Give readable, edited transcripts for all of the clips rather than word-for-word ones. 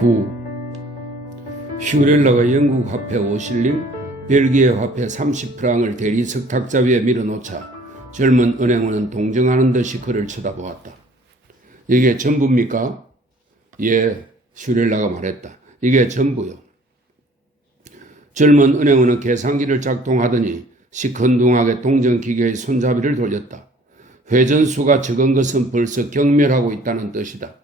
9. 슈렐러가 영국 화폐 5실링, 벨기에 화폐 30프랑을 대리 석탁자 위에 밀어놓자 젊은 은행원은 동정하는 듯이 그를 쳐다보았다. 이게 전부입니까? 예, 슈렐러가 말했다. 이게 전부요. 젊은 은행원은 계산기를 작동하더니 시큰둥하게 동전기계의 손잡이를 돌렸다. 회전수가 적은 것은 벌써 경멸하고 있다는 뜻이다.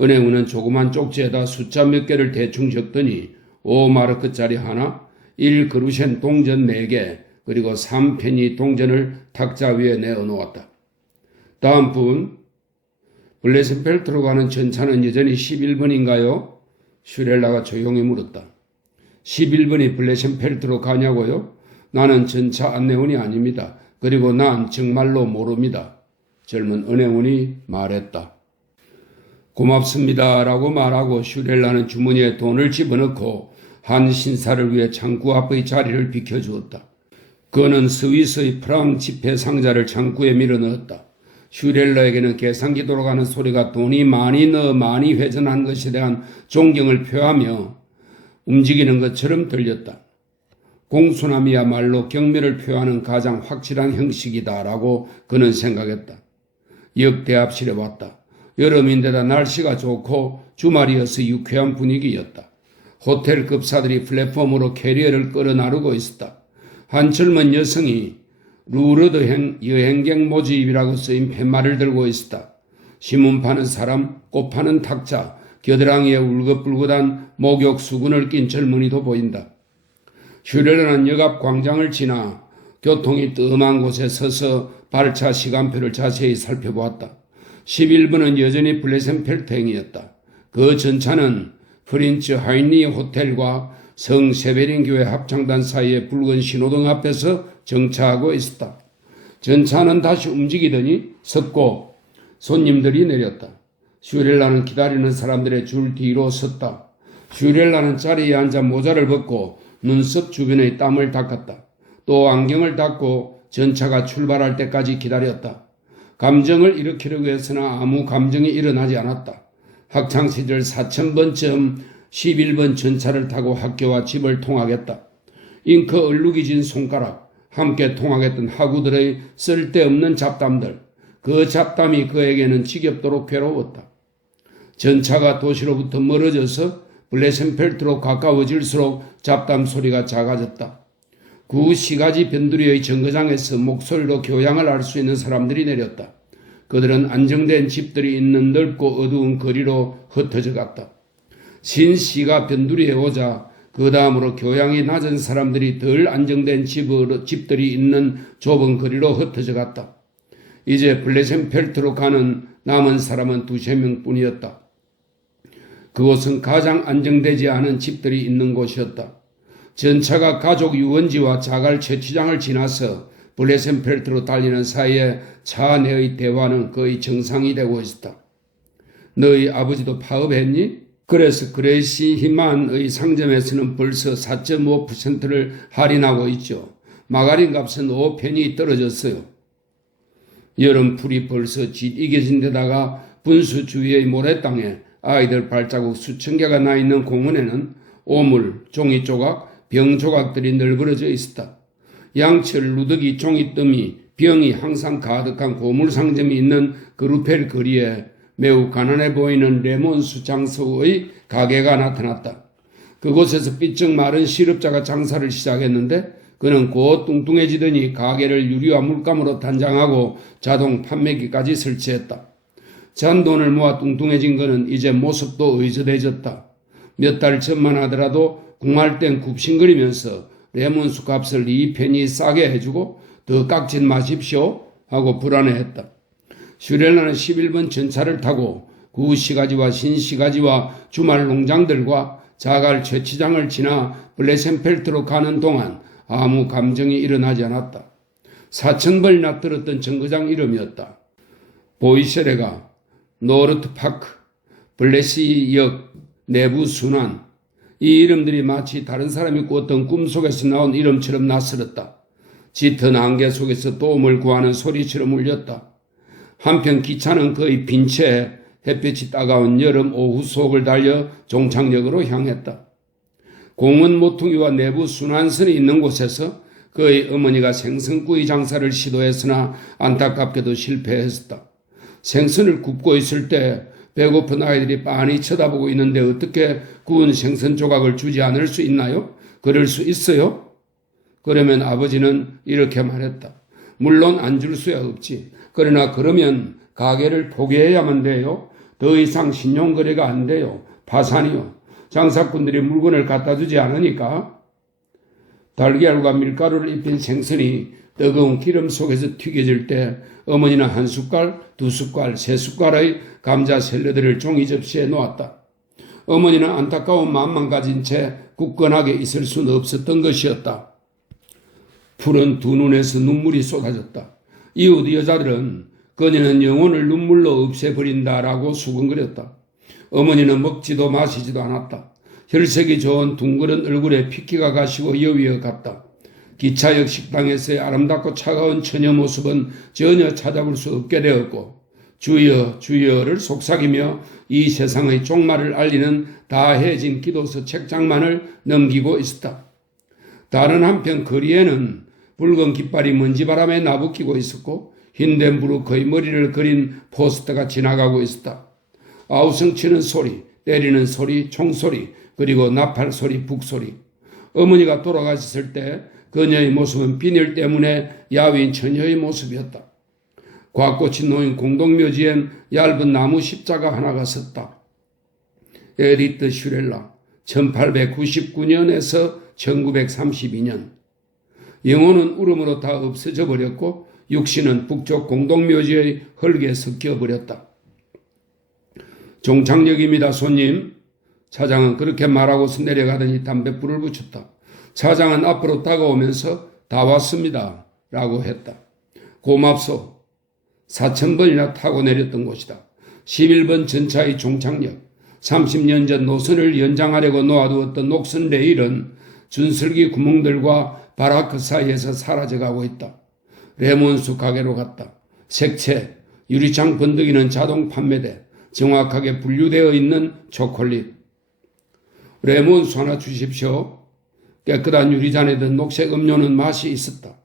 은행원은 조그만 쪽지에다 숫자 몇 개를 대충 적더니 5마르크짜리 하나, 1그루셴 동전 4개, 그리고 3페니 동전을 탁자 위에 내어놓았다. 다음 분, 블레센펠트로 가는 전차는 여전히 11번인가요? 슈렐라가 조용히 물었다. 11번이 블레센펠트로 가냐고요? 나는 전차 안내원이 아닙니다. 그리고 난 정말로 모릅니다. 젊은 은행원이 말했다. 고맙습니다 라고 말하고 슈렐라는 주머니에 돈을 집어넣고 한 신사를 위해 창구 앞의 자리를 비켜주었다. 그는 스위스의 프랑 지폐 상자를 창구에 밀어넣었다. 슈렐라에게는 계산기 돌아가는 소리가 돈이 많이 넣어 많이 회전한 것에 대한 존경을 표하며 움직이는 것처럼 들렸다. 공수남이야말로 경멸을 표하는 가장 확실한 형식이다라고 그는 생각했다. 역대합실에 왔다. 여름인데다 날씨가 좋고 주말이어서 유쾌한 분위기였다. 호텔 급사들이 플랫폼으로 캐리어를 끌어 나르고 있었다. 한 젊은 여성이 루르드 여행객 모집이라고 쓰인 팻말을 들고 있었다. 신문 파는 사람, 꽃 파는 탁자, 겨드랑이에 울긋불긋한 목욕 수건을 낀 젊은이도 보인다. 슈렐라는 역 앞 광장을 지나 교통이 뜸한 곳에 서서 발차 시간표를 자세히 살펴보았다. 11번은 여전히 블레센펠트행이었다. 그 전차는 프린츠 하이니 호텔과 성 세베린 교회 합창단 사이의 붉은 신호등 앞에서 정차하고 있었다. 전차는 다시 움직이더니 섰고 손님들이 내렸다. 슈렐라는 기다리는 사람들의 줄 뒤로 섰다. 슈렐라는 자리에 앉아 모자를 벗고 눈썹 주변의 땀을 닦았다. 또 안경을 닦고 전차가 출발할 때까지 기다렸다. 감정을 일으키려고 해서나 아무 감정이 일어나지 않았다. 학창시절 4000번쯤 11번 전차를 타고 학교와 집을 통하겠다. 잉크 얼룩이 진 손가락, 함께 통하겠던 학우들의 쓸데없는 잡담들, 그 잡담이 그에게는 지겹도록 괴로웠다. 전차가 도시로부터 멀어져서 블레센펠트로 가까워질수록 잡담 소리가 작아졌다. 구 시가지 변두리의 정거장에서 목소리로 교양을 알 수 있는 사람들이 내렸다. 그들은 안정된 집들이 있는 넓고 어두운 거리로 흩어져 갔다. 신시가 변두리에 오자 그 다음으로 교양이 낮은 사람들이 덜 안정된 집들이 있는 좁은 거리로 흩어져 갔다. 이제 블레센펠트로 가는 남은 사람은 2~3명 뿐이었다. 그곳은 가장 안정되지 않은 집들이 있는 곳이었다. 전차가 가족 유원지와 자갈 채취장을 지나서 블레센펠트로 달리는 사이에 차 내의 대화는 거의 정상이 되고 있었다. 너희 아버지도 파업했니? 그래서 그레시 히만의 상점에서는 벌써 4.5%를 할인하고 있죠. 마가린 값은 5페니 떨어졌어요. 여름풀이 벌써 짙 이겨진 데다가 분수 주위의 모래땅에 아이들 발자국 수천 개가 나 있는 공원에는 오물, 종이 조각, 병 조각들이 널브러져 있었다. 양철, 누더기, 종이더미, 병이 항상 가득한 고물 상점이 있는 그루펠 거리에 매우 가난해 보이는 레몬수 장소의 가게가 나타났다. 그곳에서 삐쩍 마른 실업자가 장사를 시작했는데 그는 곧 뚱뚱해지더니 가게를 유리와 물감으로 단장하고 자동 판매기까지 설치했다. 잔돈을 모아 뚱뚱해진 그는 이제 모습도 의젓해졌다. 몇 달 전만 하더라도 궁할 땐 굽신거리면서 레몬수 값을 2페니 싸게 해주고 더 깎진 마십시오 하고 불안해했다. 슈렐라는 11번 전차를 타고 구시가지와 신시가지와 주말 농장들과 자갈 채취장을 지나 블레센펠트로 가는 동안 아무 감정이 일어나지 않았다. 4000번이나 들었던 정거장 이름이었다. 보이셔레가, 노르트파크, 블레시역, 내부 순환, 이 이름들이 마치 다른 사람이 꾸었던 꿈속에서 나온 이름처럼 낯설었다. 짙은 안개 속에서 도움을 구하는 소리처럼 울렸다. 한편 기차는 거의 빈 채 햇빛이 따가운 여름 오후 속을 달려 종착역으로 향했다. 공원 모퉁이와 내부 순환선이 있는 곳에서 그의 어머니가 생선구이 장사를 시도했으나 안타깝게도 실패했었다. 생선을 굽고 있을 때 배고픈 아이들이 빤히 쳐다보고 있는데 어떻게 구운 생선 조각을 주지 않을 수 있나요? 그럴 수 있어요? 그러면 아버지는 이렇게 말했다. 물론 안 줄 수야 없지. 그러나 그러면 가게를 포기해야만 돼요. 더 이상 신용거래가 안 돼요. 파산이요. 장사꾼들이 물건을 갖다 주지 않으니까. 달걀과 밀가루를 입힌 생선이 뜨거운 기름 속에서 튀겨질 때 어머니는 한 숟갈, 두 숟갈, 세 숟갈의 감자 샐러드를 종이 접시에 놓았다. 어머니는 안타까운 마음만 가진 채 굳건하게 있을 수는 없었던 것이었다. 푸른 두 눈에서 눈물이 쏟아졌다. 이웃 여자들은 그녀는 영혼을 눈물로 없애버린다라고 수근거렸다. 어머니는 먹지도 마시지도 않았다. 혈색이 좋은 둥그런 얼굴에 핏기가 가시고 여위어 갔다. 기차역 식당에서의 아름답고 차가운 처녀 모습은 전혀 찾아볼 수 없게 되었고 주여 주여를 속삭이며 이 세상의 종말을 알리는 다해진 기도서 책장만을 넘기고 있었다. 다른 한편 거리에는 붉은 깃발이 먼지바람에 나부끼고 있었고 흰덴브루크의 머리를 그린 포스터가 지나가고 있었다. 아우성치는 소리, 때리는 소리, 총소리, 그리고 나팔 소리, 북소리. 어머니가 돌아가셨을 때 그녀의 모습은 비늘 때문에 야윈 처녀의 모습이었다. 곽꽃이 놓인 공동묘지엔 얇은 나무 십자가 하나가 섰다. 에디트 슈렐라, 1899년에서 1932년. 영혼은 울음으로 다 없어져 버렸고 육신은 북쪽 공동묘지의 흙에 섞여 버렸다. 종착역입니다, 손님. 차장은 그렇게 말하고서 내려가더니 담뱃불을 붙였다. 차장은 앞으로 다가오면서 다 왔습니다 라고 했다. 고맙소. 4,000번이나 타고 내렸던 곳이다. 11번 전차의 종착역. 30년 전 노선을 연장하려고 놓아두었던 녹슨 레일은 준설기 구멍들과 바라크 사이에서 사라져가고 있다. 레몬수 가게로 갔다. 색채, 유리창 번득이는 자동 판매대, 정확하게 분류되어 있는 초콜릿. 레몬수 하나 주십시오. 깨끗한 유리잔에 든 녹색 음료는 맛이 있었다.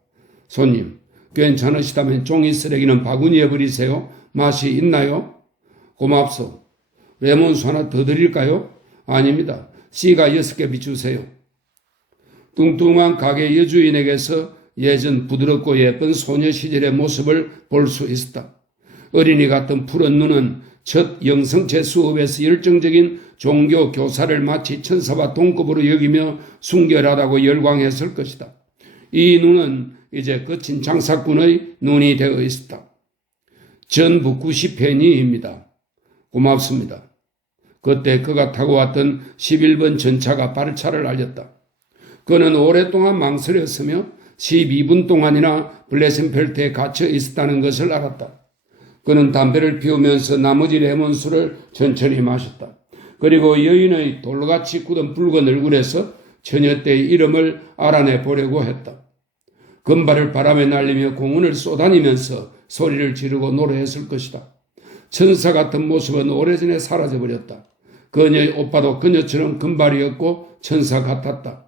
손님, 괜찮으시다면 종이 쓰레기는 바구니에 버리세요. 맛이 있나요? 고맙소. 레몬수 하나 더 드릴까요? 아닙니다. 씨가 6개 비추세요. 뚱뚱한 가게 여주인에게서 예전 부드럽고 예쁜 소녀 시절의 모습을 볼 수 있었다. 어린이 같은 푸른 눈은 첫 영성체 수업에서 열정적인 종교 교사를 마치 천사와 동급으로 여기며 순결하다고 열광했을 것이다. 이 눈은 이제 거친 장사꾼의 눈이 되어 있었다. 전부 90페니입니다. 고맙습니다. 그때 그가 타고 왔던 11번 전차가 발차를 알렸다. 그는 오랫동안 망설였으며 12분 동안이나 블레센펠트에 갇혀 있었다는 것을 알았다. 그는 담배를 피우면서 나머지 레몬수를 천천히 마셨다. 그리고 여인의 돌같이 굳은 붉은 얼굴에서 처녀 때의 이름을 알아내 보려고 했다. 금발을 바람에 날리며 공운을 쏘다니면서 소리를 지르고 노래했을 것이다. 천사 같은 모습은 오래전에 사라져버렸다. 그녀의 오빠도 그녀처럼 금발이었고 천사 같았다.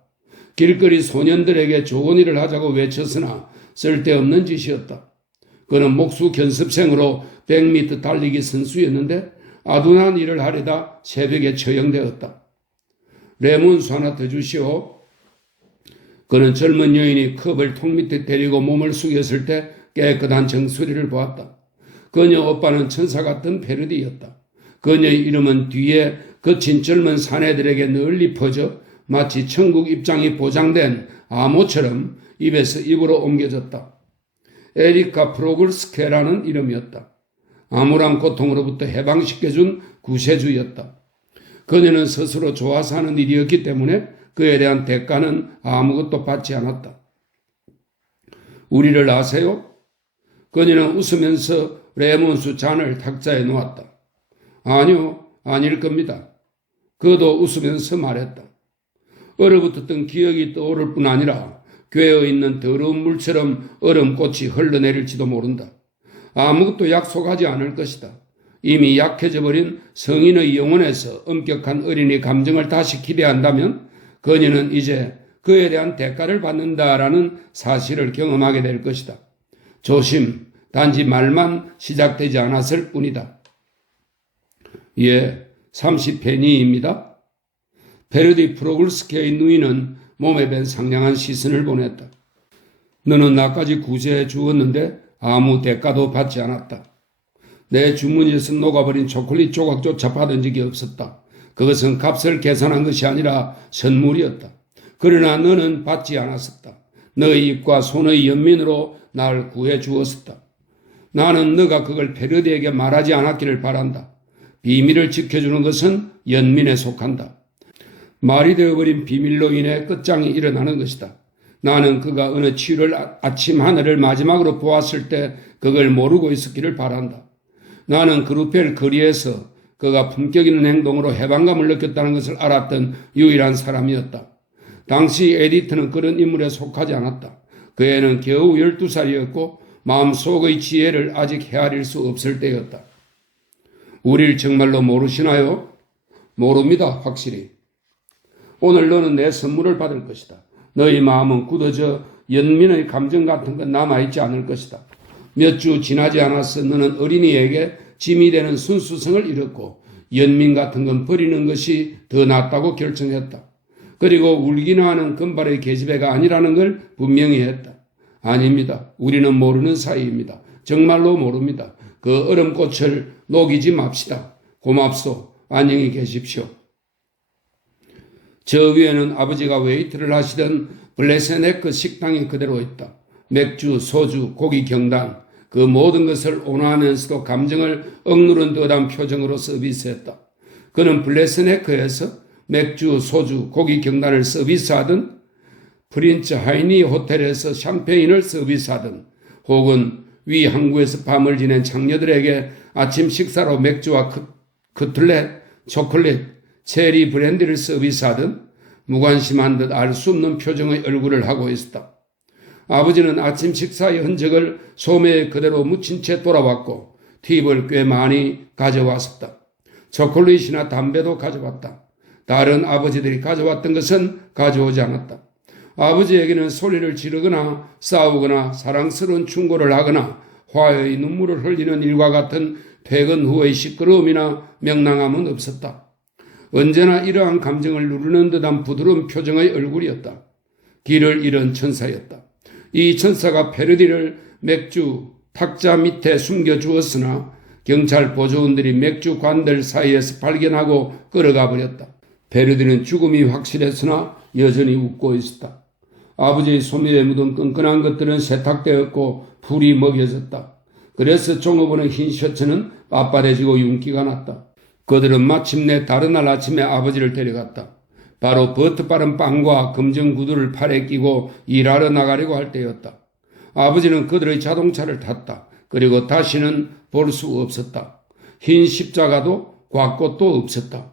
길거리 소년들에게 좋은 일을 하자고 외쳤으나 쓸데없는 짓이었다. 그는 목수 견습생으로 100m 달리기 선수였는데 아둔한 일을 하려다 새벽에 처형되었다. 레몬수 하나 더 주시오. 그는 젊은 여인이 컵을 통 밑에 데리고 몸을 숙였을 때 깨끗한 정수리를 보았다. 그녀 오빠는 천사 같은 패러디였다. 그녀의 이름은 뒤에 거친 젊은 사내들에게 널리 퍼져 마치 천국 입장이 보장된 암호처럼 입에서 입으로 옮겨졌다. 에리카 프로글스케라는 이름이었다. 암울한 고통으로부터 해방시켜준 구세주였다. 그녀는 스스로 좋아서 하는 일이었기 때문에 그에 대한 대가는 아무것도 받지 않았다. 우리를 아세요? 그녀는 웃으면서 레몬수 잔을 탁자에 놓았다. 아니요, 아닐 겁니다. 그도 웃으면서 말했다. 얼어붙었던 기억이 떠오를 뿐 아니라 괴어 있는 더러운 물처럼 얼음꽃이 흘러내릴지도 모른다. 아무것도 약속하지 않을 것이다. 이미 약해져 버린 성인의 영혼에서 엄격한 어린이 감정을 다시 기대한다면 그녀는 이제 그에 대한 대가를 받는다라는 사실을 경험하게 될 것이다. 조심, 단지 말만 시작되지 않았을 뿐이다. 예, 30페니입니다. 베르디 프로글스키의 누이는 몸에 밴 상냥한 시선을 보냈다. 너는 나까지 구제해 주었는데 아무 대가도 받지 않았다. 내 주머니에서 녹아버린 초콜릿 조각조차 받은 적이 없었다. 그것은 값을 계산한 것이 아니라 선물이었다. 그러나 너는 받지 않았었다. 너의 입과 손의 연민으로 날 구해 주었었다. 나는 너가 그걸 베르디에게 말하지 않았기를 바란다. 비밀을 지켜주는 것은 연민에 속한다. 말이 되어버린 비밀로 인해 끝장이 일어나는 것이다. 나는 그가 어느 7월 아침 하늘을 마지막으로 보았을 때 그걸 모르고 있었기를 바란다. 나는 그루펠 거리에서 그가 품격 있는 행동으로 해방감을 느꼈다는 것을 알았던 유일한 사람이었다. 당시 에디트는 그런 인물에 속하지 않았다. 그 애는 겨우 12살이었고 마음속의 지혜를 아직 헤아릴 수 없을 때였다. 우릴 정말로 모르시나요? 모릅니다, 확실히. 오늘 너는 내 선물을 받을 것이다. 너희 마음은 굳어져 연민의 감정 같은 건 남아있지 않을 것이다. 몇 주 지나지 않아서 너는 어린이에게 짐이 되는 순수성을 잃었고 연민 같은 건 버리는 것이 더 낫다고 결정했다. 그리고 울기나 하는 금발의 계집애가 아니라는 걸 분명히 했다. 아닙니다. 우리는 모르는 사이입니다. 정말로 모릅니다. 그 얼음꽃을 녹이지 맙시다. 고맙소. 안녕히 계십시오. 저 위에는 아버지가 웨이트를 하시던 블레세네크 식당이 그대로 있다. 맥주, 소주, 고기 경단, 그 모든 것을 온화하면서도 감정을 억누른 듯한 표정으로 서비스했다. 그는 블레세네크에서 맥주, 소주, 고기 경단을 서비스하든 프린츠 하이니 호텔에서 샴페인을 서비스하든 혹은 위 항구에서 밤을 지낸 장녀들에게 아침 식사로 맥주와 커틀렛, 초콜릿, 체리 브랜디를 서비스하든 무관심한 듯 알 수 없는 표정의 얼굴을 하고 있었다. 아버지는 아침 식사의 흔적을 소매에 그대로 묻힌 채 돌아왔고 팁을 꽤 많이 가져왔었다. 초콜릿이나 담배도 가져왔다. 다른 아버지들이 가져왔던 것은 가져오지 않았다. 아버지에게는 소리를 지르거나 싸우거나 사랑스러운 충고를 하거나 화해의 눈물을 흘리는 일과 같은 퇴근 후의 시끄러움이나 명랑함은 없었다. 언제나 이러한 감정을 누르는 듯한 부드러운 표정의 얼굴이었다. 길을 잃은 천사였다. 이 천사가 베르디를 맥주 탁자 밑에 숨겨주었으나 경찰 보조원들이 맥주 관들 사이에서 발견하고 끌어가 버렸다. 베르디는 죽음이 확실했으나 여전히 웃고 있었다. 아버지의 소매에 묻은 끈끈한 것들은 세탁되었고 풀이 먹여졌다. 그래서 종업원의 흰 셔츠는 빳빳해지고 윤기가 났다. 그들은 마침내 다른 날 아침에 아버지를 데려갔다. 바로 버트 바른 빵과 검정 구두를 팔에 끼고 일하러 나가려고 할 때였다. 아버지는 그들의 자동차를 탔다. 그리고 다시는 볼 수 없었다. 흰 십자가도 곽꽃도 없었다.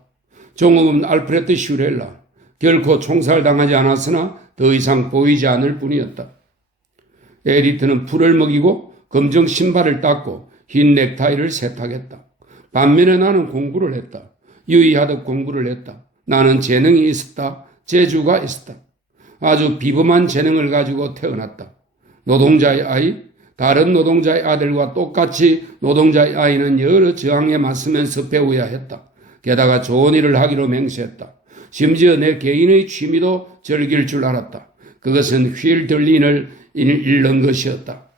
종업원 알프레트 슈렐라. 결코 총살당하지 않았으나 더 이상 보이지 않을 뿐이었다. 에디트는 풀을 먹이고 검정 신발을 닦고 흰 넥타이를 세탁했다. 반면에 나는 공부를 했다. 유의하듯 공부를 했다. 나는 재능이 있었다. 재주가 있었다. 아주 비범한 재능을 가지고 태어났다. 노동자의 아이, 다른 노동자의 아들과 똑같이 노동자의 아이는 여러 저항에 맞서면서 배워야 했다. 게다가 좋은 일을 하기로 맹세했다. 심지어 내 개인의 취미도 즐길 줄 알았다. 그것은 휠 들린을 잃는 것이었다.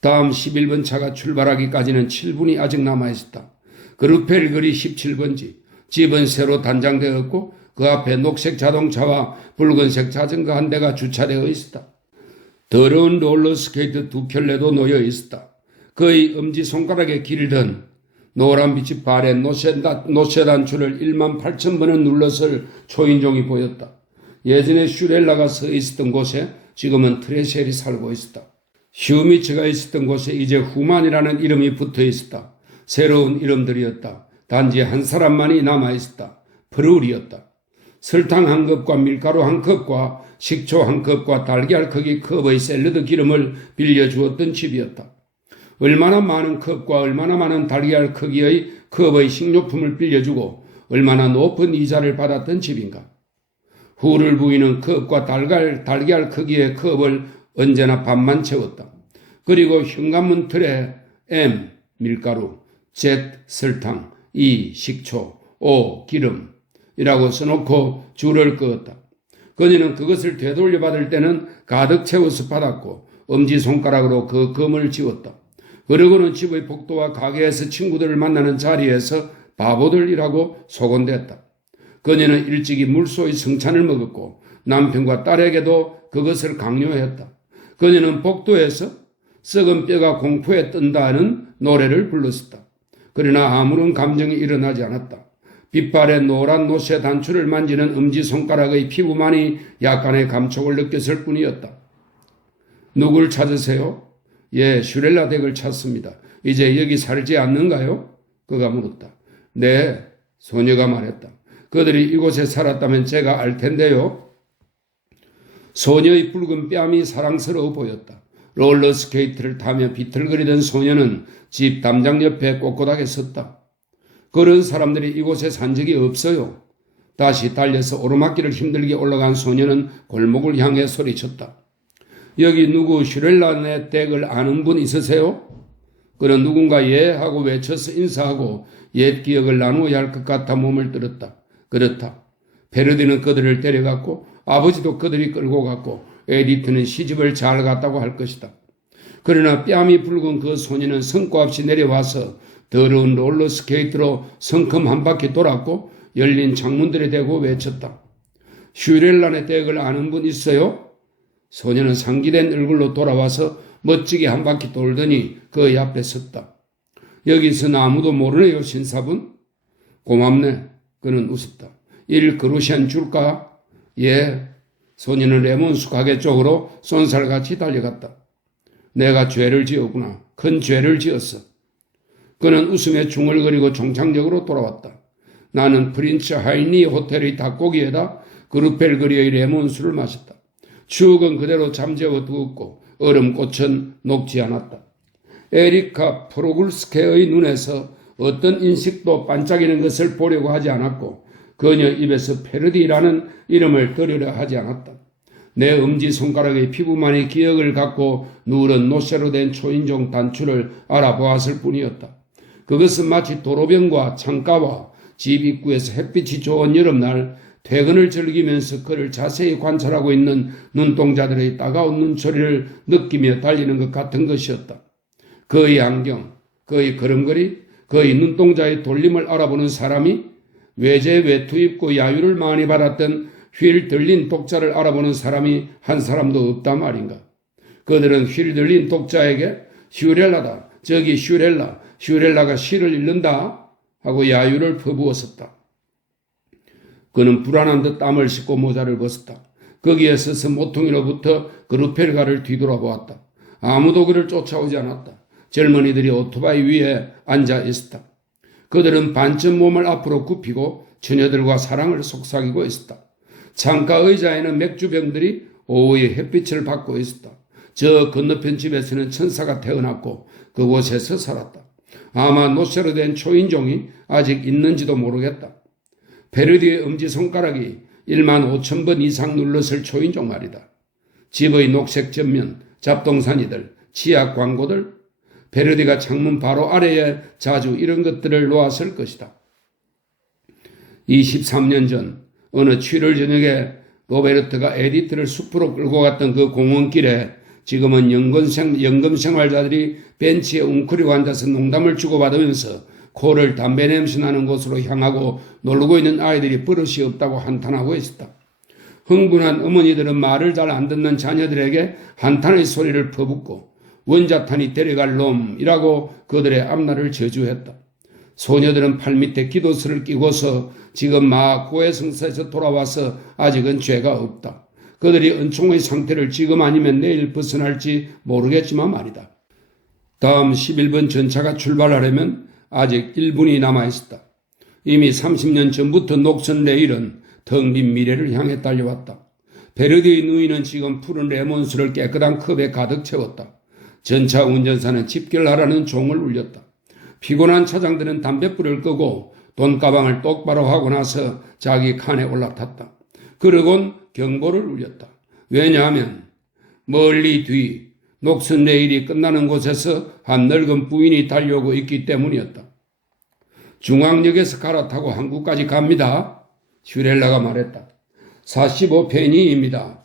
다음 11번 차가 출발하기까지는 7분이 아직 남아있었다. 그루펠 거리 17번지. 집은 새로 단장되었고 그 앞에 녹색 자동차와 붉은색 자전거 한 대가 주차되어 있었다. 더러운 롤러스케이트 두 켤레도 놓여 있었다. 그의 엄지손가락에 길던 노란빛이 바랜 노쇠단추를 18,000번은 눌렀을 초인종이 보였다. 예전에 슈렐라가 서 있었던 곳에 지금은 트레셀이 살고 있었다. 슈미츠가 있었던 곳에 이제 후만이라는 이름이 붙어 있었다. 새로운 이름들이었다. 단지 한 사람만이 남아있었다. 프룰이었다. 설탕 한 컵과 밀가루 한 컵과 식초 한 컵과 달걀 크기 컵의 샐러드 기름을 빌려주었던 집이었다. 얼마나 많은 컵과 얼마나 많은 달걀 크기의 컵의 식료품을 빌려주고 얼마나 높은 이자를 받았던 집인가. 후를 부이는 컵과 달걀 크기의 컵을 언제나 반만 채웠다. 그리고 현관문 틀에 M 밀가루, Z 설탕, E 식초, O 기름이라고 써놓고 줄을 그었다. 그녀는 그것을 되돌려 받을 때는 가득 채워서 받았고 엄지손가락으로 그 금을 지웠다. 그러고는 집의 복도와 가게에서 친구들을 만나는 자리에서 바보들이라고 소곤댔다. 그녀는 일찍이 물소의 성찬을 먹었고 남편과 딸에게도 그것을 강요했다. 그녀는 복도에서 썩은 뼈가 공포에 뜬다는 노래를 불렀었다. 그러나 아무런 감정이 일어나지 않았다. 빛발의 노란 노쇠 단추를 만지는 엄지손가락의 피부만이 약간의 감촉을 느꼈을 뿐이었다. 누굴 찾으세요? 예, 슈렐라 댁을 찾습니다. 이제 여기 살지 않는가요? 그가 물었다. 네, 소녀가 말했다. 그들이 이곳에 살았다면 제가 알 텐데요. 소녀의 붉은 뺨이 사랑스러워 보였다. 롤러스케이트를 타며 비틀거리던 소녀는 집 담장 옆에 꼿꼿하게 섰다. 그런 사람들이 이곳에 산 적이 없어요. 다시 달려서 오르막길을 힘들게 올라간 소녀는 골목을 향해 소리쳤다. 여기 누구 슈렐라네 댁을 아는 분 있으세요? 그는 누군가 예 하고 외쳐서 인사하고 옛 기억을 나누어야 할 것 같아 몸을 들었다. 그렇다. 베르디는 그들을 데려갔고 아버지도 그들이 끌고 갔고 에디트는 시집을 잘 갔다고 할 것이다. 그러나 뺨이 붉은 그 소녀는 성과 없이 내려와서 더러운 롤러스케이트로 성큼 한 바퀴 돌았고 열린 창문들에 대고 외쳤다. 슈렐라네 댁을 아는 분 있어요? 소녀는 상기된 얼굴로 돌아와서 멋지게 한 바퀴 돌더니 그 옆에 섰다. 여기서는 아무도 모르네요, 신사분? 고맙네. 그는 웃었다. 1그루션 줄까? 예. 소녀는 레몬수 가게 쪽으로 쏜살같이 달려갔다. 내가 죄를 지었구나. 큰 죄를 지었어. 그는 웃음에 중얼거리고 종착역으로 돌아왔다. 나는 프린츠 하이니 호텔의 닭고기에다 그루펠거리의 레몬수를 마셨다. 추억은 그대로 잠재워 두었고 얼음꽃은 녹지 않았다. 에리카 프로글스케의 눈에서 어떤 인식도 반짝이는 것을 보려고 하지 않았고 그녀 입에서 페르디라는 이름을 들으려 하지 않았다. 내 엄지손가락의 피부만이 기억을 갖고 누런 노쇠로 된 초인종 단추를 알아보았을 뿐이었다. 그것은 마치 도로변과 창가와 집 입구에서 햇빛이 좋은 여름날 퇴근을 즐기면서 그를 자세히 관찰하고 있는 눈동자들의 따가운 눈초리를 느끼며 달리는 것 같은 것이었다. 그의 안경, 그의 걸음걸이, 그의 눈동자의 돌림을 알아보는 사람이 외제 외투 입고 야유를 많이 받았던 휠 들린 독자를 알아보는 사람이 한 사람도 없다 말인가. 그들은 휠 들린 독자에게 슈렐라다, 저기 슈렐라가 실을 잃는다 하고 야유를 퍼부었었다. 그는 불안한 듯 땀을 씻고 모자를 벗었다. 거기에 서서 모퉁이로부터 그루펠가를 뒤돌아보았다. 아무도 그를 쫓아오지 않았다. 젊은이들이 오토바이 위에 앉아 있었다. 그들은 반쯤 몸을 앞으로 굽히고 처녀들과 사랑을 속삭이고 있었다. 창가 의자에는 맥주병들이 오후의 햇빛을 받고 있었다. 저 건너편 집에서는 천사가 태어났고 그곳에서 살았다. 아마 노쇠로 된 초인종이 아직 있는지도 모르겠다. 베르디의 엄지손가락이 15,000번 이상 눌렀을 초인종 말이다. 집의 녹색 전면, 잡동사니들, 치약 광고들, 베르디가 창문 바로 아래에 자주 이런 것들을 놓았을 것이다. 23년 전 어느 7월 저녁에 로베르트가 에디트를 숲으로 끌고 갔던 그 공원길에 지금은 연금생활자들이 벤치에 웅크리고 앉아서 농담을 주고받으면서 코를 담배 냄새 나는 곳으로 향하고 놀고 있는 아이들이 버릇이 없다고 한탄하고 있었다. 흥분한 어머니들은 말을 잘 안 듣는 자녀들에게 한탄의 소리를 퍼붓고 원자탄이 데려갈 놈이라고 그들의 앞날을 저주했다. 소녀들은 팔밑에 기도서를 끼고서 지금 막 고해성사에서 돌아와서 아직은 죄가 없다. 그들이 은총의 상태를 지금 아니면 내일 벗어날지 모르겠지만 말이다. 다음 11번 전차가 출발하려면 아직 1분이 남아있었다. 이미 30년 전부터 녹슨 레일은 텅 빈 미래를 향해 달려왔다. 베르디의 누이는 지금 푸른 레몬수를 깨끗한 컵에 가득 채웠다. 전차 운전사는 집결하라는 종을 울렸다. 피곤한 차장들은 담뱃불을 끄고 돈가방을 똑바로 하고 나서 자기 칸에 올라탔다. 그러곤 경보를 울렸다. 왜냐하면 멀리 뒤 녹슨 레일이 끝나는 곳에서 한 늙은 부인이 달려오고 있기 때문이었다. 중앙역에서 갈아타고 한국까지 갑니다. 슈렐라가 말했다. 45페니입니다.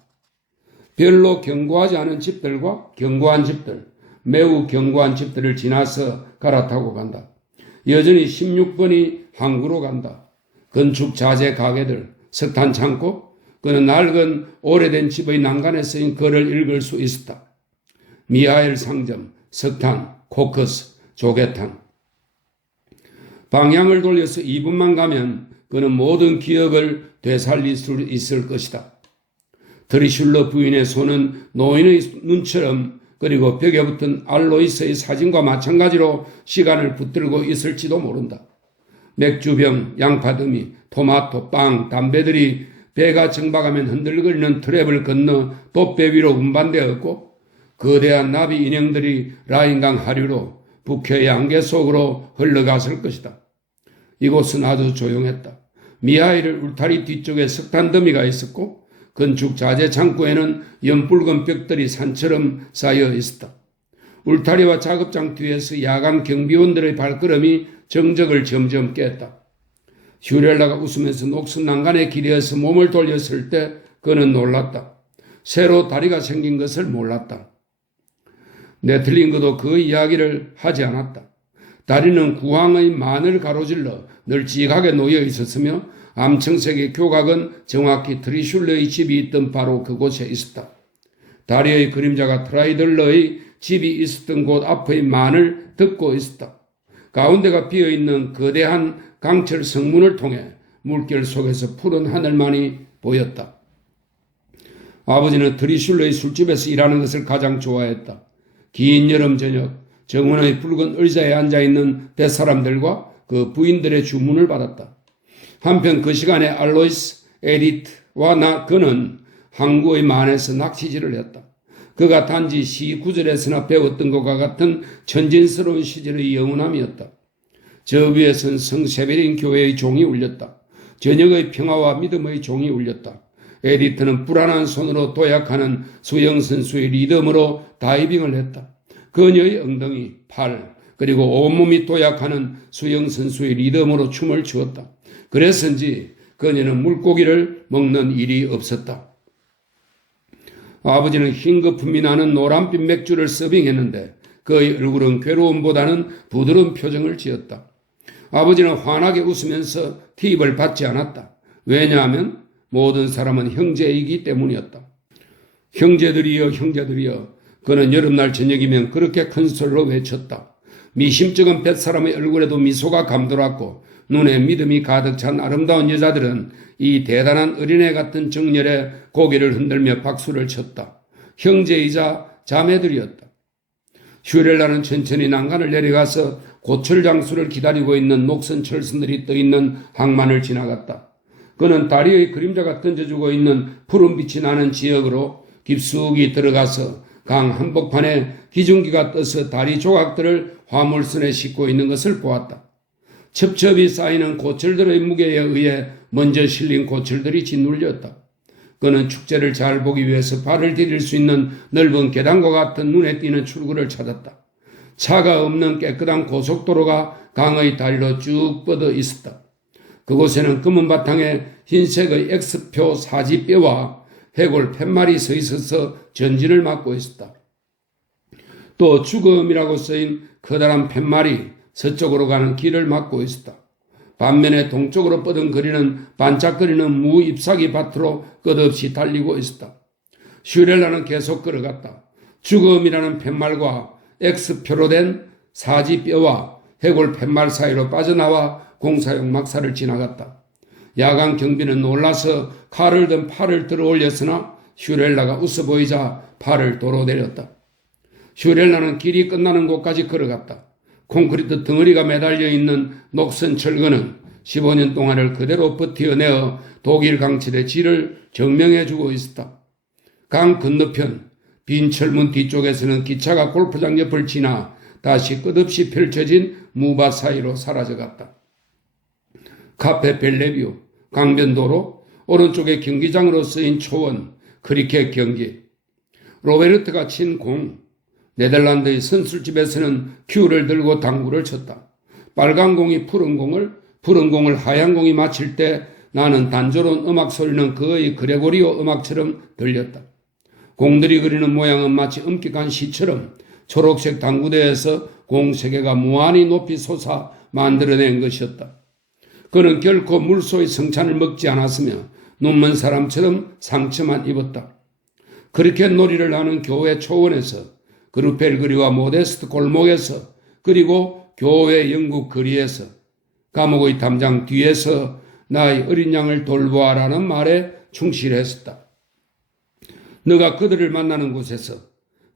별로 견고하지 않은 집들과 견고한 집들, 매우 견고한 집들을 지나서 갈아타고 간다. 여전히 16번이 항구로 간다. 건축 자재 가게들, 석탄 창고, 그는 낡은 오래된 집의 난간에 쓰인 글을 읽을 수 있었다. 미하엘 상점, 석탄, 코커스, 조개탄. 방향을 돌려서 2분만 가면 그는 모든 기억을 되살릴 수 있을 것이다. 드리슐러 부인의 손은 노인의 눈처럼 그리고 벽에 붙은 알로이스의 사진과 마찬가지로 시간을 붙들고 있을지도 모른다. 맥주병, 양파더미, 토마토, 빵, 담배들이 배가 정박하면 흔들거리는 트랩을 건너 돛배 위로 운반되었고 거대한 나비 인형들이 라인강 하류로 북해의 안개 속으로 흘러갔을 것이다. 이곳은 아주 조용했다. 미하일 울타리 뒤쪽에 석탄 더미가 있었고 건축 자재 창고에는 연붉은 벽들이 산처럼 쌓여 있었다. 울타리와 작업장 뒤에서 야간 경비원들의 발걸음이 정적을 점점 깼다. 슈렐라가 웃으면서 녹슨 난간에 기대어서 몸을 돌렸을 때 그는 놀랐다. 새로 다리가 생긴 것을 몰랐다. 네틀링그도 그 이야기를 하지 않았다. 다리는 구황의 만을 가로질러 널찍하게 놓여 있었으며 암청색의 교각은 정확히 트리슐러의 집이 있던 바로 그곳에 있었다. 다리의 그림자가 트라이덜러의 집이 있었던 곳 앞의 만을 덮고 있었다. 가운데가 비어있는 거대한 강철 성문을 통해 물결 속에서 푸른 하늘만이 보였다. 아버지는 트리슐러의 술집에서 일하는 것을 가장 좋아했다. 긴 여름 저녁 정원의 붉은 의자에 앉아있는 뱃사람들과 그 부인들의 주문을 받았다. 한편 그 시간에 알로이스, 에디트와 그는 항구의 만에서 낚시질을 했다. 그가 단지 시 구절에서나 배웠던 것과 같은 천진스러운 시절의 영원함이었다. 저 위에선 성세베린 교회의 종이 울렸다. 저녁의 평화와 믿음의 종이 울렸다. 에디트는 불안한 손으로 도약하는 수영선수의 리듬으로 다이빙을 했다. 그녀의 엉덩이, 팔, 그리고 온몸이 도약하는 수영선수의 리듬으로 춤을 추었다. 그래서인지 그녀는 물고기를 먹는 일이 없었다. 아버지는 흰 거품이 나는 노란빛 맥주를 서빙했는데 그의 얼굴은 괴로움보다는 부드러운 표정을 지었다. 아버지는 환하게 웃으면서 팁을 받지 않았다. 왜냐하면 모든 사람은 형제이기 때문이었다. 형제들이여 형제들이여 그는 여름날 저녁이면 그렇게 큰 소리로 외쳤다. 미심쩍은 뱃사람의 얼굴에도 미소가 감돌았고 눈에 믿음이 가득 찬 아름다운 여자들은 이 대단한 어린애 같은 정열에 고개를 흔들며 박수를 쳤다. 형제이자 자매들이었다. 슈렐라는 천천히 난간을 내려가서 고철 장수를 기다리고 있는 녹슨 철선들이 떠있는 항만을 지나갔다. 그는 다리의 그림자가 던져주고 있는 푸른빛이 나는 지역으로 깊숙이 들어가서 강 한복판에 기중기가 떠서 다리 조각들을 화물선에 싣고 있는 것을 보았다. 첩첩이 쌓이는 고철들의 무게에 의해 먼저 실린 고철들이 짓눌렸다. 그는 축제를 잘 보기 위해서 발을 디딜 수 있는 넓은 계단과 같은 눈에 띄는 출구를 찾았다. 차가 없는 깨끗한 고속도로가 강의 다리로 쭉 뻗어 있었다. 그곳에는 검은 바탕에 흰색의 X표 사지뼈와 해골 팻말이 서 있어서 전진을 막고 있었다. 또 죽음이라고 쓰인 커다란 팻말이 서쪽으로 가는 길을 막고 있었다. 반면에 동쪽으로 뻗은거리는 반짝거리는 무잎사귀 밭으로 끝없이 달리고 있었다. 슈렐라는 계속 걸어갔다. 죽음이라는 팻말과 X표로 된 사지뼈와 해골 팻말 사이로 빠져나와 공사용 막사를 지나갔다. 야간 경비는 놀라서 칼을 든 팔을 들어 올렸으나 슈렐라가 웃어 보이자 팔을 도로 내렸다. 슈렐라는 길이 끝나는 곳까지 걸어갔다. 콘크리트 덩어리가 매달려 있는 녹슨 철거는 15년 동안을 그대로 버티어내어 독일 강철의 질을 증명해주고 있었다. 강 건너편 빈 철문 뒤쪽에서는 기차가 골프장 옆을 지나 다시 끝없이 펼쳐진 무밭 사이로 사라져갔다. 카페 벨레뷰, 강변도로, 오른쪽에 경기장으로 쓰인 초원, 크리켓 경기, 로베르트가 친 공, 네덜란드의 선술집에서는 큐를 들고 당구를 쳤다. 빨간 공이 푸른 공을 하얀 공이 맞힐 때 나는 단조로운 음악 소리는 거의 그레고리오 음악처럼 들렸다. 공들이 그리는 모양은 마치 엄격한 시처럼 초록색 당구대에서 공 세개가 무한히 높이 솟아 만들어낸 것이었다. 그는 결코 물소의 성찬을 먹지 않았으며 눈먼 사람처럼 상처만 입었다. 그렇게 놀이를 하는 교회 초원에서, 그루펠거리와 모데스트 골목에서, 그리고 교회 영국 거리에서, 감옥의 담장 뒤에서 나의 어린 양을 돌보아라는 말에 충실했었다. 너가 그들을 만나는 곳에서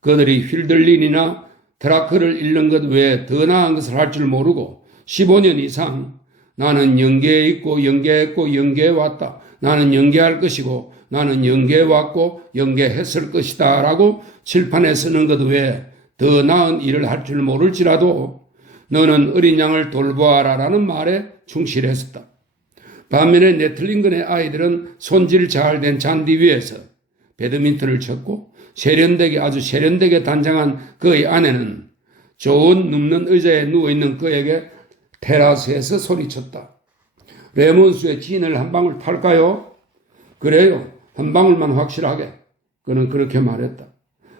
그들이 휠들린이나 트라크를 잃는 것 외에 더 나은 것을 할 줄 모르고 15년 이상 나는 연계해 있고 연계했고 연계해 왔다. 나는 연계할 것이고 나는 연계해 왔고 연계했을 것이다 라고 칠판에 쓰는 것 외에 더 나은 일을 할 줄 모를지라도 너는 어린 양을 돌보아라 라는 말에 충실했었다. 반면에 네틀링건의 아이들은 손질 잘 된 잔디 위에서 배드민턴을 쳤고 아주 세련되게 단장한 그의 아내는 좋은 눕는 의자에 누워있는 그에게 테라스에서 소리쳤다. 레몬수의 진을 한 방울 팔까요? 그래요. 한 방울만 확실하게. 그는 그렇게 말했다.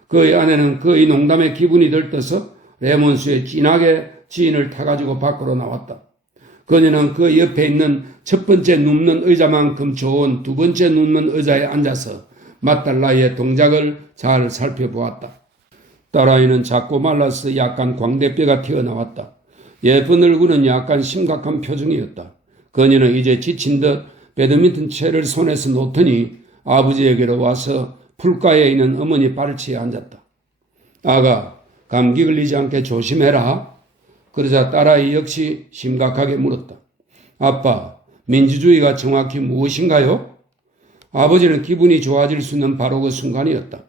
그의 아내는 그의 농담에 기분이 들떠서 레몬수의 진하게 진을 타가지고 밖으로 나왔다. 그녀는 그 옆에 있는 첫 번째 눕는 의자만큼 좋은 두 번째 눕는 의자에 앉아서 맞달라의 동작을 잘 살펴보았다. 딸아이는 작고 말라서 약간 광대뼈가 튀어나왔다. 예쁜 얼굴은 약간 심각한 표정이었다. 그녀는 이제 지친 듯 배드민턴 채를 손에서 놓더니 아버지에게로 와서 풀가에 있는 어머니 발치에 앉았다. 아가, 감기 걸리지 않게 조심해라. 그러자 딸아이 역시 심각하게 물었다. 아빠, 민주주의가 정확히 무엇인가요? 아버지는 기분이 좋아질 수 있는 바로 그 순간이었다.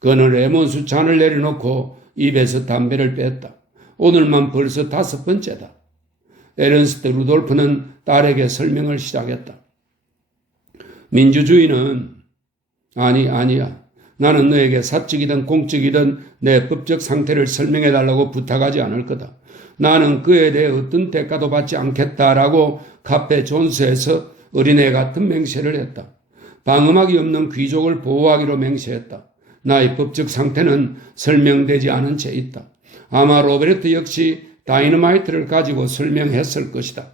그는 레몬수 잔을 내려놓고 입에서 담배를 뺐다. 오늘만 벌써 5번째다. 에른스트 루돌프는 딸에게 설명을 시작했다. 민주주의는 아니야. 나는 너에게 사적이든 공적이든 내 법적 상태를 설명해달라고 부탁하지 않을 거다. 나는 그에 대해 어떤 대가도 받지 않겠다라고 카페 존스에서 어린애 같은 맹세를 했다. 방음막이 없는 귀족을 보호하기로 맹세했다. 나의 법적 상태는 설명되지 않은 채 있다. 아마 로베르트 역시 다이너마이트를 가지고 설명했을 것이다.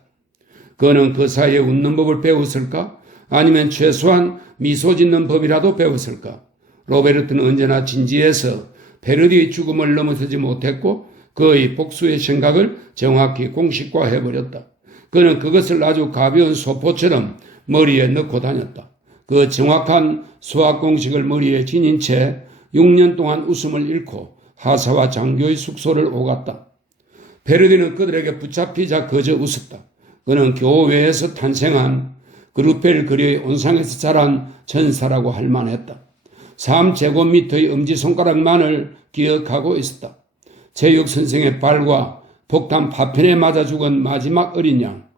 그는 그 사이에 웃는 법을 배웠을까? 아니면 최소한 미소 짓는 법이라도 배웠을까? 로베르트는 언제나 진지해서 페르디의 죽음을 넘어서지 못했고 그의 복수의 생각을 정확히 공식화해버렸다. 그는 그것을 아주 가벼운 소포처럼 머리에 넣고 다녔다. 그 정확한 수학 공식을 머리에 지닌 채 6년 동안 웃음을 잃고 하사와 장교의 숙소를 오갔다. 페르디는 그들에게 붙잡히자 그저 웃었다. 그는 교회에서 탄생한 그루펠거리의 온상에서 자란 전사라고 할 만했다. 3제곱미터의 엄지손가락만을 기억하고 있었다. 체육선생의 발과 폭탄 파편에 맞아 죽은 마지막 어린 양.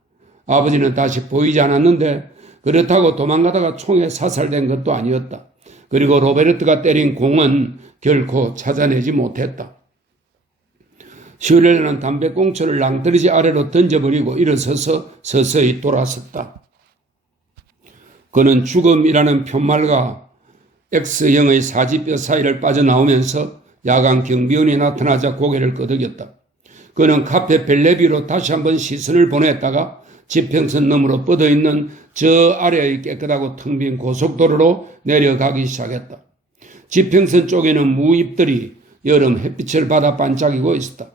아버지는 다시 보이지 않았는데 그렇다고 도망가다가 총에 사살된 것도 아니었다. 그리고 로베르트가 때린 공은 결코 찾아내지 못했다. 슈렐레는 담배꽁초를 낭떠러지 아래로 던져버리고 일어서서 서서히 돌아섰다. 그는 죽음이라는 편말과 X형의 사지뼈 사이를 빠져나오면서 야간 경비원이 나타나자 고개를 끄덕였다. 그는 카페 벨레비로 다시 한번 시선을 보냈다가 지평선 너머로 뻗어있는 저 아래의 깨끗하고 텅 빈 고속도로로 내려가기 시작했다. 지평선 쪽에는 무잎들이 여름 햇빛을 받아 반짝이고 있었다.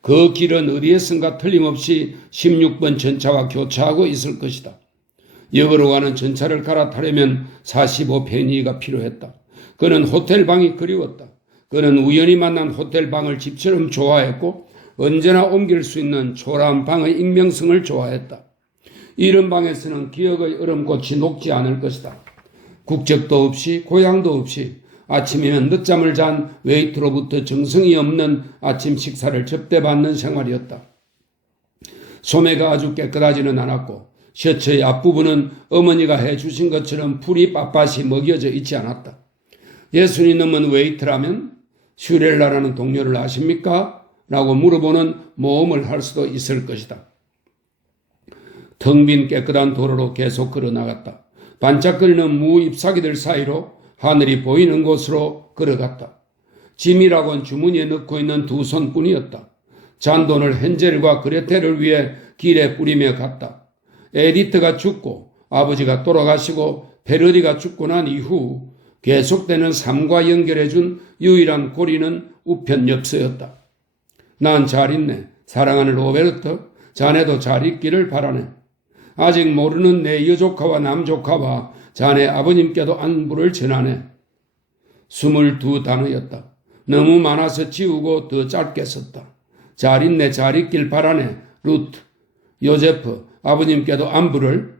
그 길은 어디에선가 틀림없이 16번 전차와 교차하고 있을 것이다. 역으로 가는 전차를 갈아타려면 45페니가 필요했다. 그는 호텔방이 그리웠다. 그는 우연히 만난 호텔방을 집처럼 좋아했고 언제나 옮길 수 있는 초라한 방의 익명성을 좋아했다. 이런 방에서는 기억의 얼음꽃이 녹지 않을 것이다. 국적도 없이 고향도 없이 아침이면 늦잠을 잔 웨이트로부터 정성이 없는 아침 식사를 접대받는 생활이었다. 소매가 아주 깨끗하지는 않았고 셔츠의 앞부분은 어머니가 해주신 것처럼 풀이 빳빳이 먹여져 있지 않았다. 예수님 넘은 웨이트라면 슈렐라라는 동료를 아십니까? 라고 물어보는 모험을 할 수도 있을 것이다. 텅 빈 깨끗한 도로로 계속 걸어나갔다. 반짝거리는 무잎사귀들 사이로 하늘이 보이는 곳으로 걸어갔다. 짐이라곤 주머니에 넣고 있는 두 손뿐이었다. 잔돈을 헨젤과 그레텔을 위해 길에 뿌리며 갔다. 에디트가 죽고 아버지가 돌아가시고 베르디가 죽고 난 이후 계속되는 삶과 연결해준 유일한 고리는 우편엽서였다. 난 잘 있네. 사랑하는 로베르트, 자네도 잘 있기를 바라네. 아직 모르는 내 여조카와 남조카와 자네 아버님께도 안부를 전하네. 22단어였다. 너무 많아서 지우고 더 짧게 썼다. 잘 있네, 잘 있길 바라네. 루트, 요제프, 아버님께도 안부를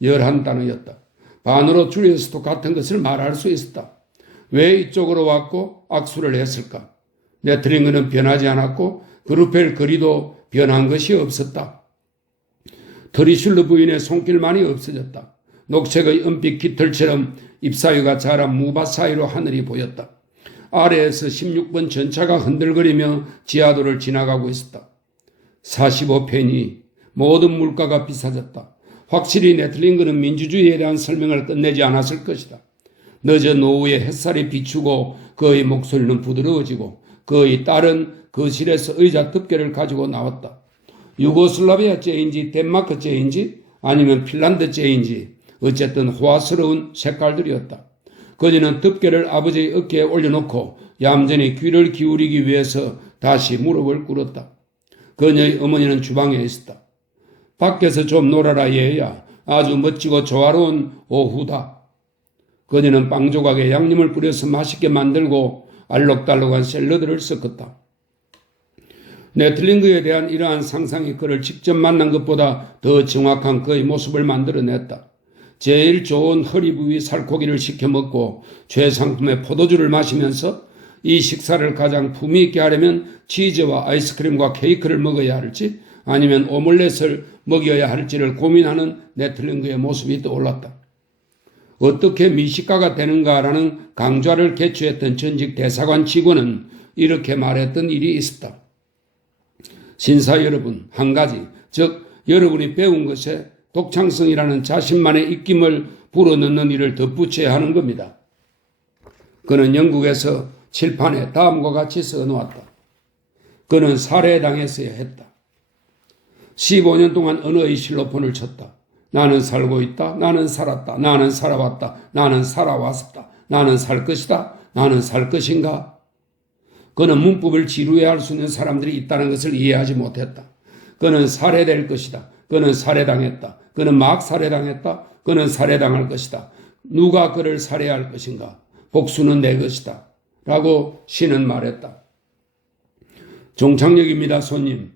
11단어였다. 반으로 줄여서도 같은 것을 말할 수 있었다. 왜 이쪽으로 왔고 악수를 했을까? 네트링은 변하지 않았고 그루펠 거리도 변한 것이 없었다. 트리슐르 부인의 손길만이 없어졌다. 녹색의 은빛 깃털처럼 잎사귀가 자란 무밭 사이로 하늘이 보였다. 아래에서 16번 전차가 흔들거리며 지하도를 지나가고 있었다. 45페니, 모든 물가가 비싸졌다. 확실히 네틀링그는 민주주의에 대한 설명을 끝내지 않았을 것이다. 늦은 오후에 햇살이 비추고 그의 목소리는 부드러워지고 그의 딸은 거실에서 의자 덮개를 가지고 나왔다. 유고슬라비아제인지 덴마크제인지 아니면 핀란드제인지 어쨌든 호화스러운 색깔들이었다. 그녀는 덮개를 아버지의 어깨에 올려놓고 얌전히 귀를 기울이기 위해서 다시 무릎을 꿇었다. 그녀의 어머니는 주방에 있었다. 밖에서 좀 놀아라 얘야. 아주 멋지고 조화로운 오후다. 그녀는 빵 조각에 양념을 뿌려서 맛있게 만들고 알록달록한 샐러드를 섞었다. 네틀링그에 대한 이러한 상상이 그를 직접 만난 것보다 더 정확한 그의 모습을 만들어냈다. 제일 좋은 허리 부위 살코기를 시켜 먹고 최상품의 포도주를 마시면서 이 식사를 가장 품위 있게 하려면 치즈와 아이스크림과 케이크를 먹어야 할지 아니면 오믈렛을 먹여야 할지를 고민하는 네틀링그의 모습이 떠올랐다. 어떻게 미식가가 되는가라는 강좌를 개최했던 전직 대사관 직원은 이렇게 말했던 일이 있었다. 신사 여러분, 한 가지, 즉 여러분이 배운 것에 독창성이라는 자신만의 입김을 불어넣는 일을 덧붙여야 하는 겁니다. 그는 영국에서 칠판에 다음과 같이 써놓았다. 그는 살해당했어야 했다. 15년 동안 언어의 실로폰을 쳤다. 나는 살고 있다. 나는 살았다. 나는 살아왔다. 나는 살아왔었다. 나는 살 것이다. 나는 살 것인가? 그는 문법을 지루해할 수 있는 사람들이 있다는 것을 이해하지 못했다. 그는 살해될 것이다. 그는 살해당했다. 그는 막 살해당했다. 그는 살해당할 것이다. 누가 그를 살해할 것인가? 복수는 내 것이다. 라고 시는 말했다. 종착역입니다, 손님.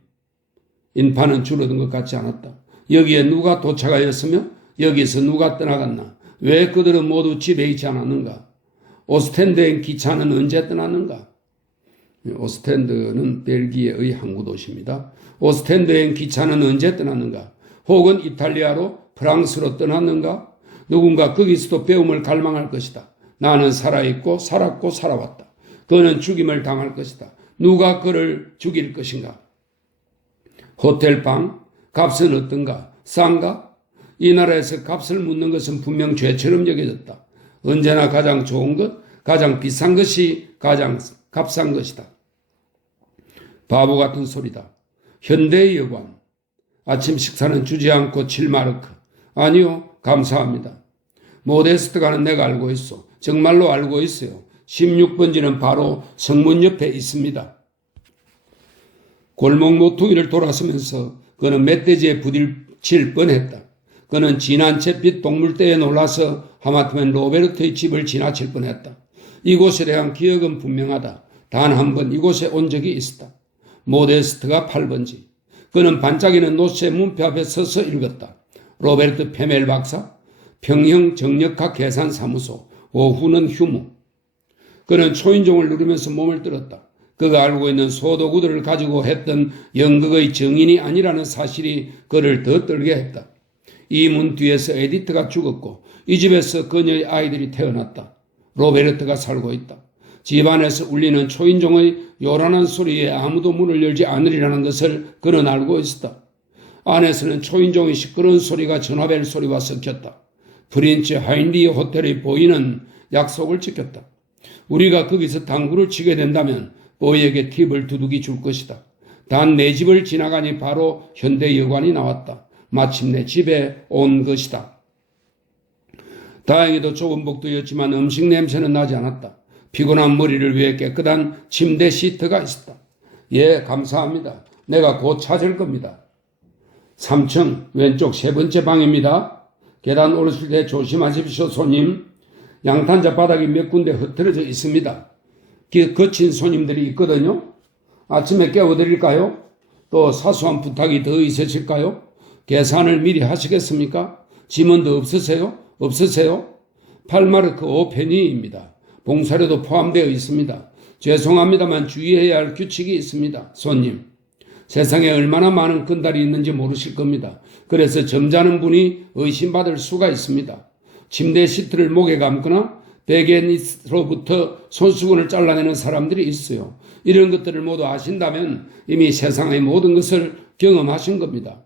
인파는 줄어든 것 같지 않았다. 여기에 누가 도착하였으며 여기서 누가 떠나갔나? 왜 그들은 모두 집에 있지 않았는가? 오스텐드행 기차는 언제 떠났는가? 오스텐드는 벨기에의 항구 도시입니다. 오스텐드행 기차는 언제 떠났는가? 혹은 이탈리아로 프랑스로 떠났는가? 누군가 거기서도 배움을 갈망할 것이다. 나는 살아있고 살았고 살아왔다. 그는 죽임을 당할 것이다. 누가 그를 죽일 것인가? 호텔방, 값은 어떤가? 싼가? 이 나라에서 값을 묻는 것은 분명 죄처럼 여겨졌다. 언제나 가장 좋은 것, 가장 비싼 것이 가장 값싼 것이다. 바보 같은 소리다. 현대의 여관. 아침 식사는 주지 않고 7마르크. 아니요, 감사합니다. 모데스트가는 내가 알고 있어. 정말로 알고 있어요. 16번지는 바로 성문 옆에 있습니다. 골목 모퉁이를 돌아서면서 그는 멧돼지에 부딪힐 뻔했다. 그는 진한 잿빛 동물대에 놀라서 하마터면 로베르트의 집을 지나칠 뻔했다. 이곳에 대한 기억은 분명하다. 단 한 번 이곳에 온 적이 있었다. 모데스트가 8번지. 그는 반짝이는 노트의 문패 앞에 서서 읽었다. 로베르트 페멜 박사, 평형 정력학 계산사무소, 오후는 휴무. 그는 초인종을 누르면서 몸을 들었다. 그가 알고 있는 소도구들을 가지고 했던 연극의 정인이 아니라는 사실이 그를 더 떨게 했다. 이 문 뒤에서 에디트가 죽었고 이 집에서 그녀의 아이들이 태어났다. 로베르트가 살고 있다. 집안에서 울리는 초인종의 요란한 소리에 아무도 문을 열지 않으리라는 것을 그는 알고 있었다. 안에서는 초인종의 시끄러운 소리가 전화벨 소리와 섞였다. 프린츠 하인리 호텔의 보이는 약속을 지켰다. 우리가 거기서 당구를 치게 된다면 보이에게 팁을 두둑이 줄 것이다. 단 내 집을 지나가니 바로 현대여관이 나왔다. 마침내 집에 온 것이다. 다행히도 좁은 복도였지만 음식 냄새는 나지 않았다. 피곤한 머리를 위해 깨끗한 침대 시트가 있었다. 예, 감사합니다. 내가 곧 찾을 겁니다. 3층 왼쪽 세 번째 방입니다. 계단 오르실 때 조심하십시오, 손님. 양탄자 바닥이 몇 군데 흐트러져 있습니다. 거친 손님들이 있거든요. 아침에 깨워드릴까요? 또 사소한 부탁이 더 있으실까요? 계산을 미리 하시겠습니까? 지문도 없으세요? 8마르크 5페니입니다. 봉사료도 포함되어 있습니다. 죄송합니다만 주의해야 할 규칙이 있습니다. 손님. 세상에 얼마나 많은 건달이 있는지 모르실 겁니다. 그래서 점잖은 분이 의심받을 수가 있습니다. 침대 시트를 목에 감거나 베개니스로부터 손수건을 잘라내는 사람들이 있어요. 이런 것들을 모두 아신다면 이미 세상의 모든 것을 경험하신 겁니다.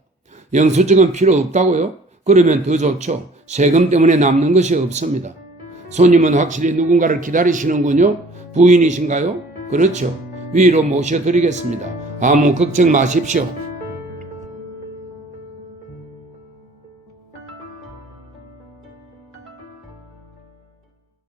영수증은 필요 없다고요? 그러면 더 좋죠. 세금 때문에 남는 것이 없습니다. 손님은 확실히 누군가를 기다리시는군요. 부인이신가요? 그렇죠. 위로 모셔드리겠습니다. 아무 걱정 마십시오.